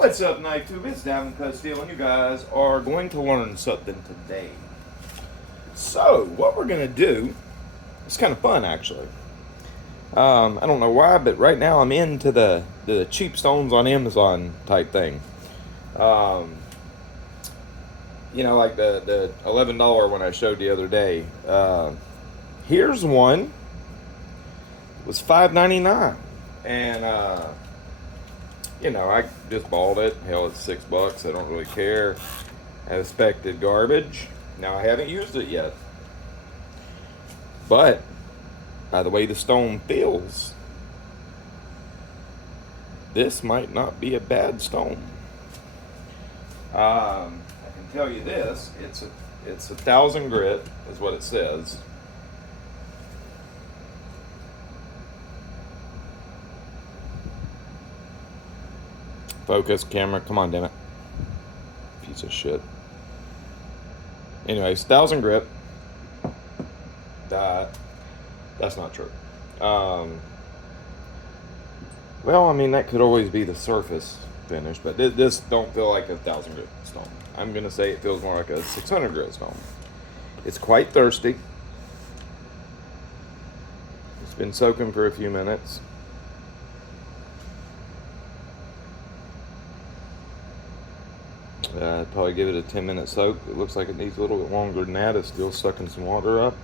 What's up, Night Tube? It's Davin Custeel, and you guys are going to learn something today. So, what we're going to do, it's kind of fun actually. I don't know why, but right now I'm into the cheap stones on Amazon type thing. Like the $11 one I showed the other day. Here's one. It was $5.99, and I just bought it. Hell, it's $6. I don't really care. I expected garbage. Now I haven't used it yet, but by the way the stone feels, this might not be a bad stone. I can tell you this: it's 1,000 grit, is what it says. Focus, camera, come on, damn it. Piece of shit. Anyways, 1,000 grit. That's not true. That could always be the surface finish, but this don't feel like a 1,000 grit stone. I'm gonna say it feels more like a 600 grit stone. It's quite thirsty. It's been soaking for a few minutes. I'd probably give it a 10-minute soak. It looks like it needs a little bit longer than that. It's still sucking some water up.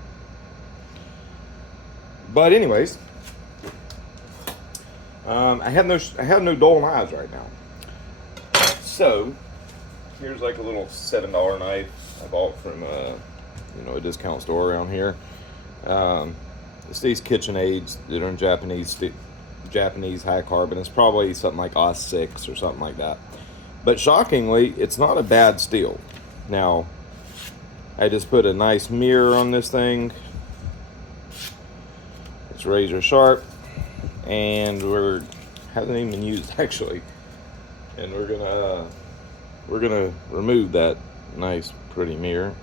But anyways, I have no dull knives right now. So here's like a little $7 knife I bought from a discount store around here. It's these KitchenAids that are in Japanese high carbon. It's probably something like AUS6 or something like that. But shockingly, it's not a bad steel. Now, I just put a nice mirror on this thing. It's razor sharp, and hasn't even been used actually. And we're gonna remove that nice pretty mirror.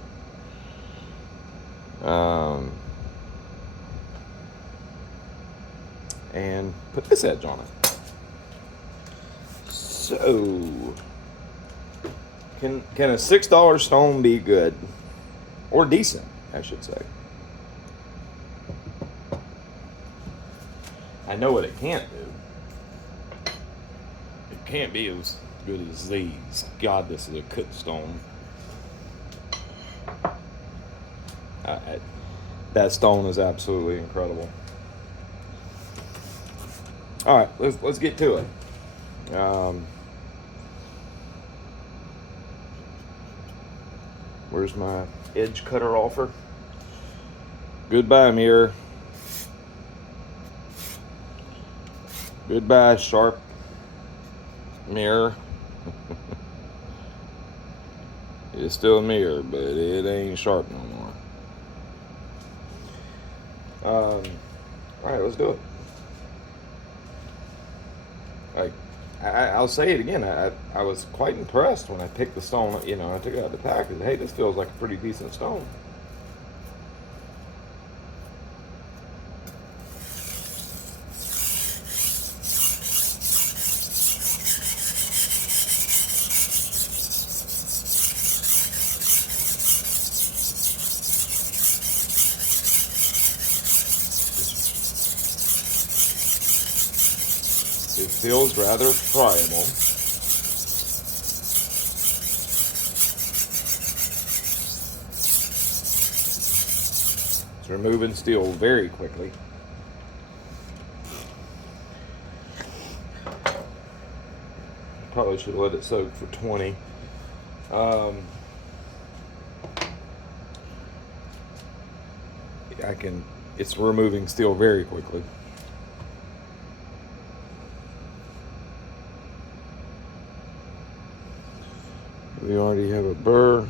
And put this edge on it. So, can a $6 stone be good? Or decent, I should say. I know what it can't do. It can't be as good as these. God, this is a cut stone. That stone is absolutely incredible. All right, let's get to it. Where's my edge cutter offer? Goodbye, mirror. Goodbye, sharp mirror. It's still a mirror, but it ain't sharp no more. Alright, let's do it. I'll say it again. I was quite impressed when I picked the stone. I took it out of the pack and hey, this feels like a pretty decent stone. It feels rather friable. It's removing steel very quickly. Probably should have let it soak for 20. It's removing steel very quickly. We already have a burr.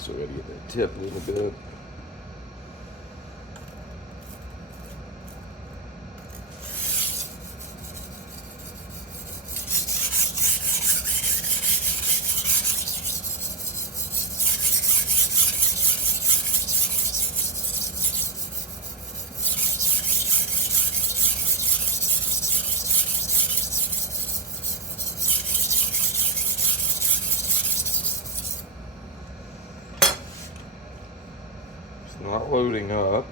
So we gotta get that tip a little bit. Not loading up.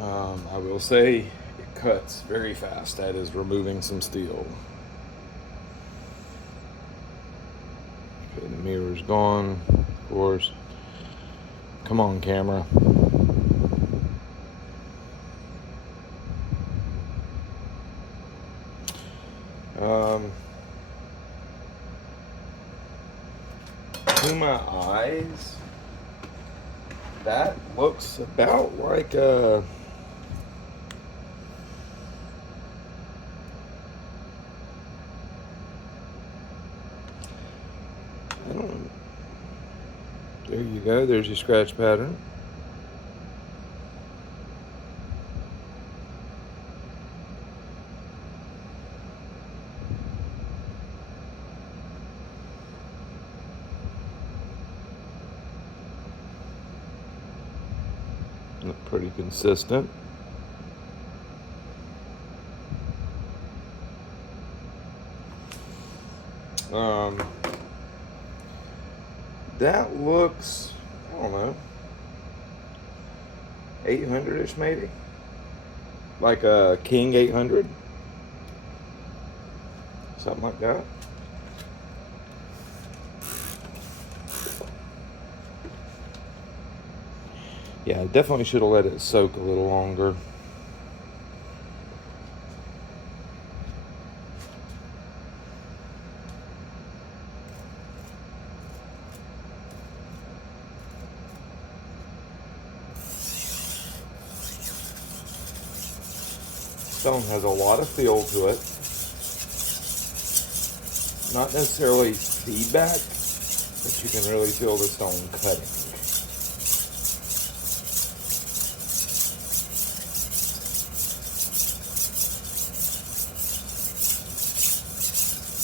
I will say it cuts very fast. That is removing some steel. Okay, the mirror's gone, of course. Come on, camera. To my eyes, that looks about like a I don't know. There you go, there's your scratch pattern. Look pretty consistent. That looks, I don't know, 800-ish maybe, like a King 800, something like that. Yeah, I definitely should have let it soak a little longer. Stone has a lot of feel to it. Not necessarily feedback, but you can really feel the stone cutting.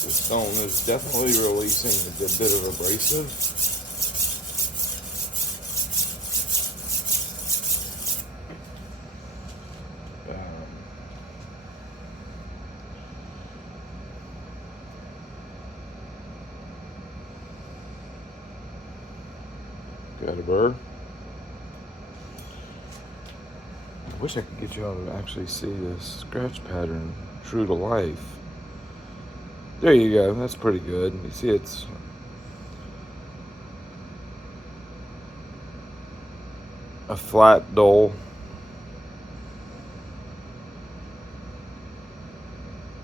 The stone is definitely releasing a good bit of abrasive. Got a burr. I wish I could get y'all to actually see this scratch pattern true to life. There you go, that's pretty good. You see it's a flat, dull,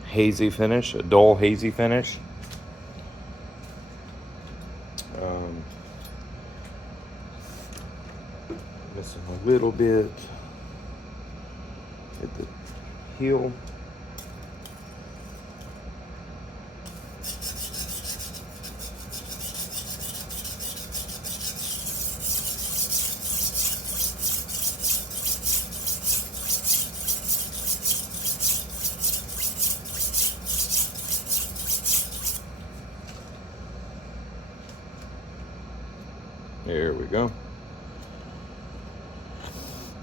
hazy finish, a dull, hazy finish. Missing a little bit at the heel. There we go.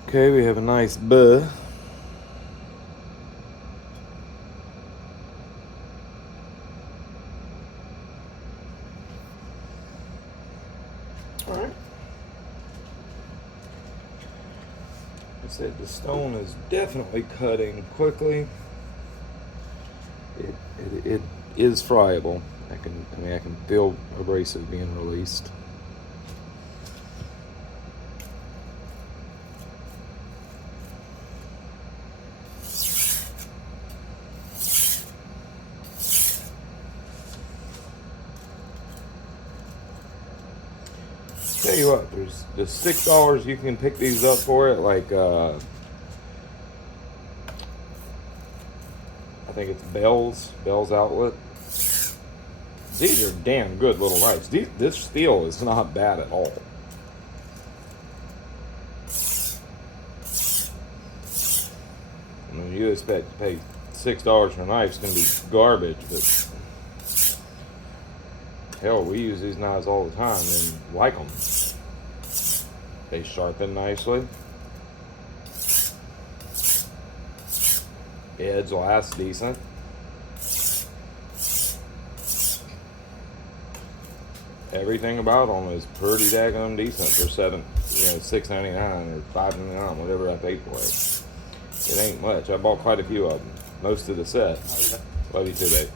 Okay, we have a nice buh. All right. Like I said, the stone is definitely cutting quickly. It is friable. I can feel abrasive being released. Tell you what, there's just $6 you can pick these up for it. Like I think it's Bell's Outlet. These are damn good little knives. This steel is not bad at all. I mean, you expect to pay $6 for a knife, it's gonna be garbage, but hell, we use these knives all the time and like them. They sharpen nicely. Edge lasts decent. everything about them is pretty daggone decent for $6.99 or $5.99, whatever I paid for it. It ain't much. I bought quite a few of them, most of the set. Love you too, babe.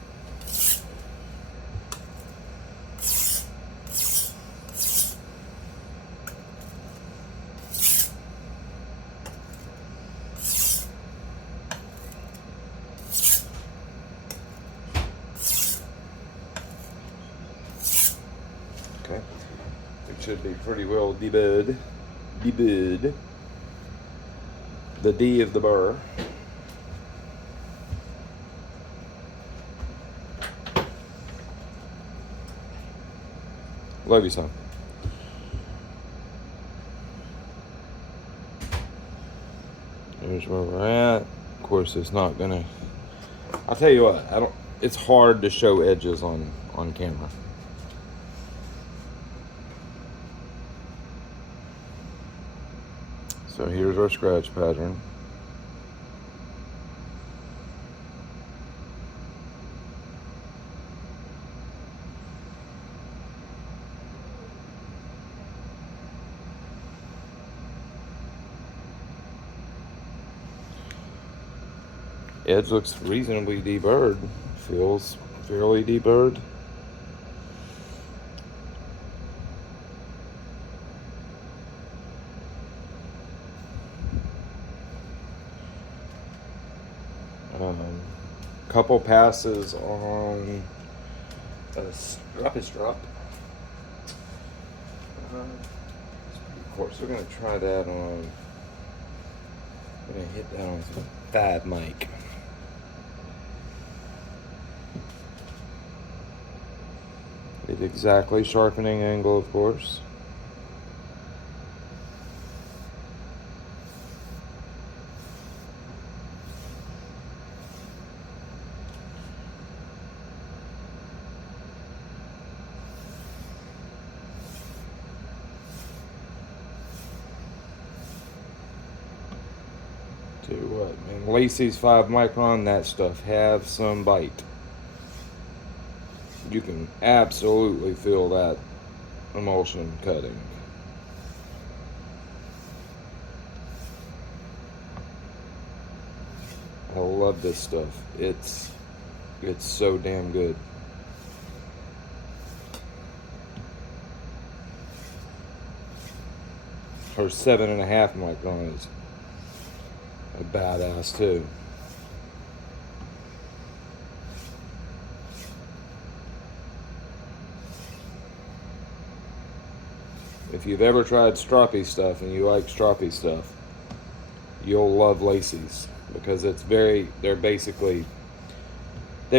Okay, it should be pretty well deburred. The D of the burr. Love you, son. Here's where we're at. Of course, it's not gonna. I'll tell you what. I don't. It's hard to show edges on camera. So here's our scratch pattern. Edge looks reasonably deburred. Feels fairly deburred. Couple passes on a strappish drop. Of course, we're going to try that on. We're going to hit that on some fat mic. It's exactly sharpening angle, of course. Tell you what, man, Lacey's 5 micron, that stuff have some bite. You can absolutely feel that emulsion cutting. I love this stuff. It's so damn good. Her 7.5 micron is a badass too. If you've ever tried stroppy stuff and you like stroppy stuff, you'll love Lacey's, because they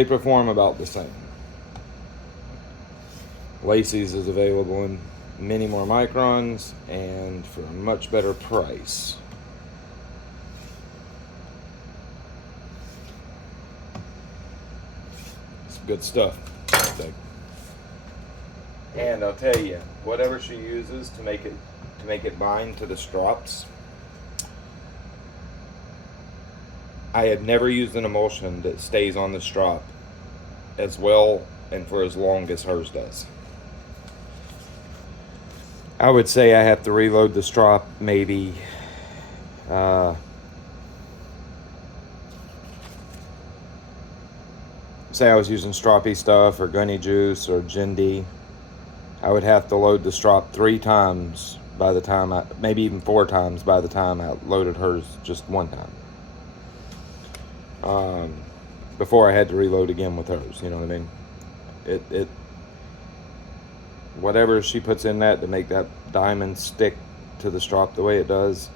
perform about the same. Lacey's is available in many more microns and for a much better price. It's good stuff, I think. And I'll tell you, whatever she uses to make it bind to the strops, I have never used an emulsion that stays on the strop as well and for as long as hers does. I would say I have to reload the strop maybe say I was using stroppy stuff or gunny juice or Jindy. I would have to load the strop 3 times by the time maybe even 4 times by the time I loaded hers just one time. Before I had to reload again with hers, you know what I mean? Whatever she puts in that to make that diamond stick to the strop the way it does,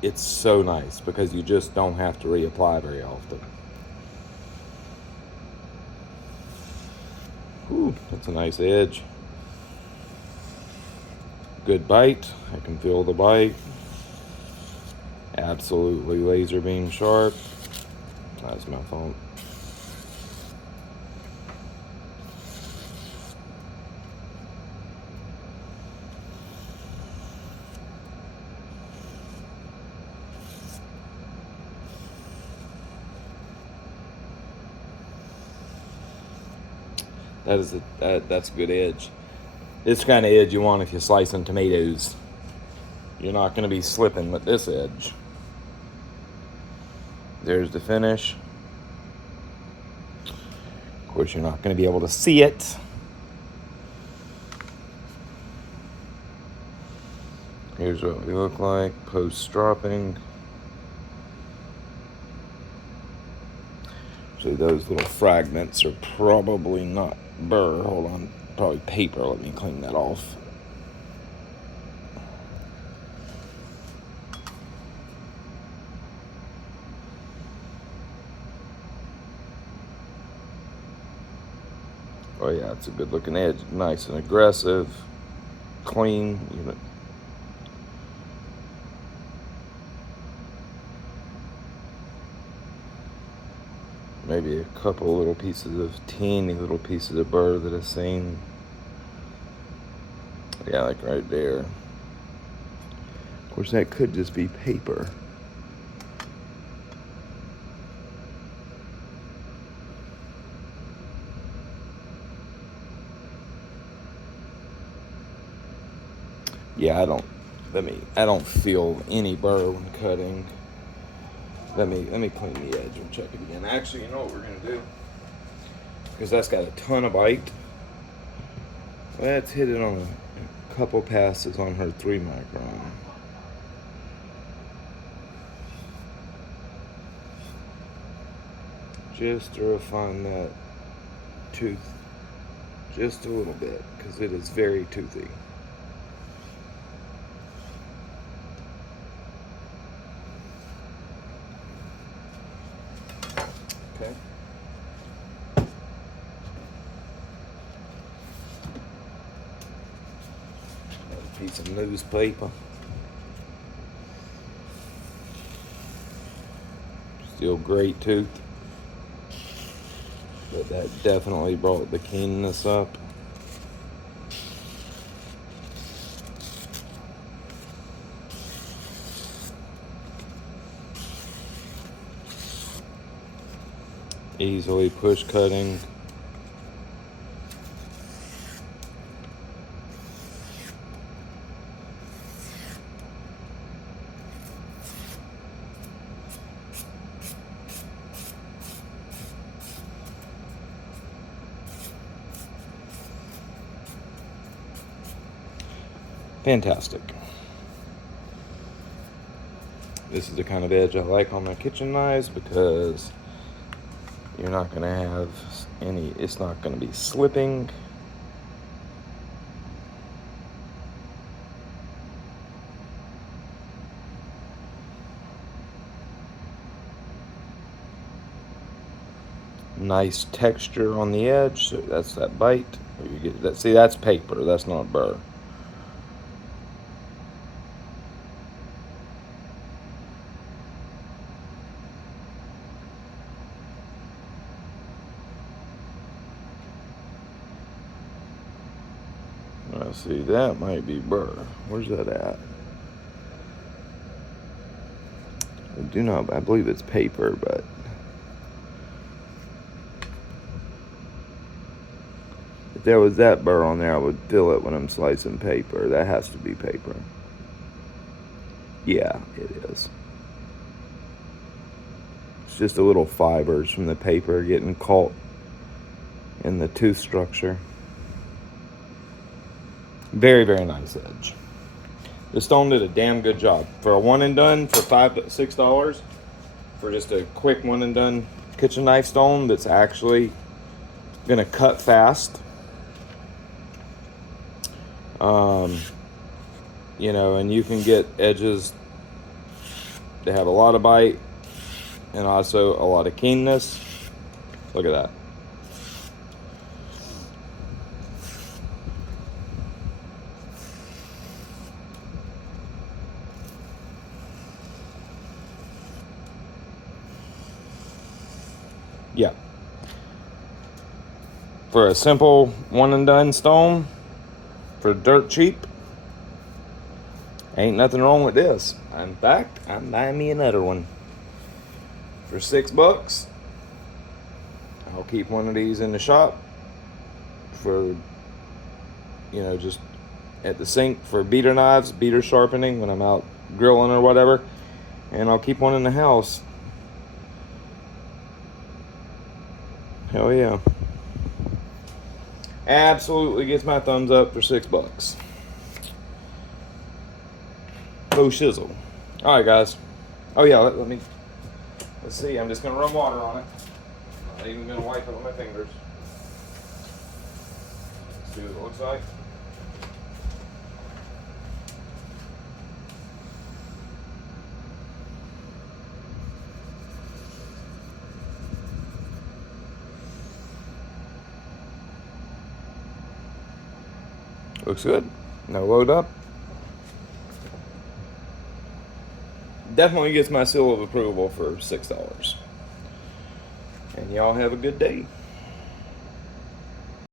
it's so nice because you just don't have to reapply very often. Ooh, that's a nice edge. Good bite. I can feel the bite. Absolutely laser beam sharp. That's my fault. That's a good edge. This kind of edge you want if you're slicing tomatoes. You're not going to be slipping with this edge. There's the finish. Of course, you're not going to be able to see it. Here's what we look like post-stropping. So those little fragments are probably not burr. Hold on, probably paper. Let me clean that off. Oh yeah, it's a good looking edge. Nice and aggressive. Clean. You know. Maybe a couple little pieces of teeny little pieces of burr that I've seen. Yeah, like right there. Of course, that could just be paper. Yeah, I don't feel any burr when cutting. Let me clean the edge and check it again. Actually, you know what we're gonna do? Because that's got a ton of bite. Let's hit it on a couple passes on her 3 micron. Just to refine that tooth just a little bit, because it is very toothy. Okay. Another piece of newspaper. Still great tooth, but that definitely brought the keenness up. Easily push cutting. Fantastic. This is the kind of edge I like on my kitchen knives because you're not going to have any, it's not going to be slipping. Nice texture on the edge, so that's that bite. You get that. See, that's paper, that's not burr. See, that might be burr. Where's that at? I believe it's paper, but if there was that burr on there, I would feel it when I'm slicing paper. That has to be paper. Yeah, it is. It's just a little fibers from the paper getting caught in the tooth structure. Very, very nice edge. The stone did a damn good job. For a one and done for $5-6, for just a quick one and done kitchen knife stone that's actually gonna cut fast. You know, and you can get edges that have a lot of bite and also a lot of keenness. Look at that. Yeah. For a simple one and done stone, for dirt cheap, ain't nothing wrong with this. In fact, I'm buying me another one. For $6, I'll keep one of these in the shop for, you know, just at the sink for beater knives, beater sharpening when I'm out grilling or whatever. And I'll keep one in the house. Hell yeah. Absolutely gets my thumbs up for $6. Oh shizzle. Alright guys. Oh yeah, let's see, I'm just gonna run water on it. Not even gonna wipe it with my fingers. See what it looks like. Looks good. No load up. Definitely gets my seal of approval for $6. And y'all have a good day.